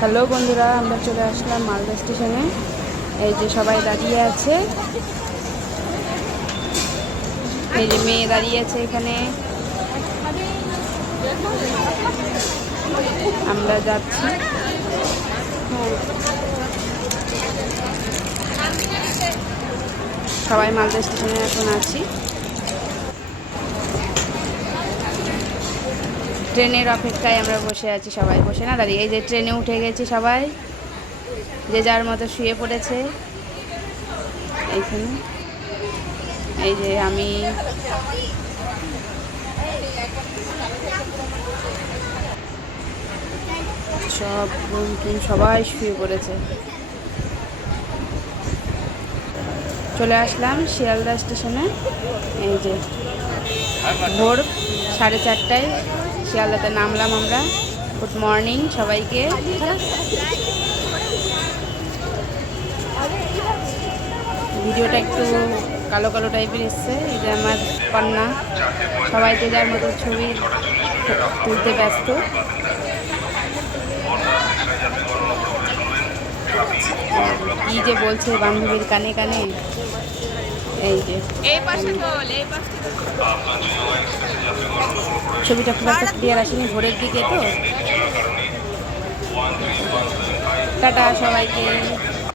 Hello বন্ধুরা, আমরা চলে আসলাম মালদা স্টেশনে। এই যে সবাই দাঁড়িয়ে আছে, এই যে মেয়ে দাঁড়িয়ে আছে এখানে। আমরা যাচ্ছি। সবাই মালদা স্টেশনে এখন আছি। ট্রেনের অপেক্ষায় আমরা বসে আছি, সবাই বসে না দাঁড়িয়ে। এই যে ট্রেনে উঠে গেছি, সবাই যে যার মতো শুয়ে পড়েছে এইখানে। এই যে আমি, সব সবাই শুয়ে পড়েছে। চলে আসলাম শিয়ালদা স্টেশনে। এই যে ভোর 4:30টায় শিয়ালদাতে নামলাম আমরা। গুড মর্নিং সবাইকে। ভিডিওটা একটু কালো কালো টাইপের এসছে। এই যে আমার কন্যা, সবাই যে যার মতো ছবি তুলতে ব্যস্ত। কি যে বলছে বান্ধবীর কানে কানে। এই যে ছবিটা খুব একটা ক্লিয়ার আসেনি, ভোরের দিকে তো। টাটা সবাইকে।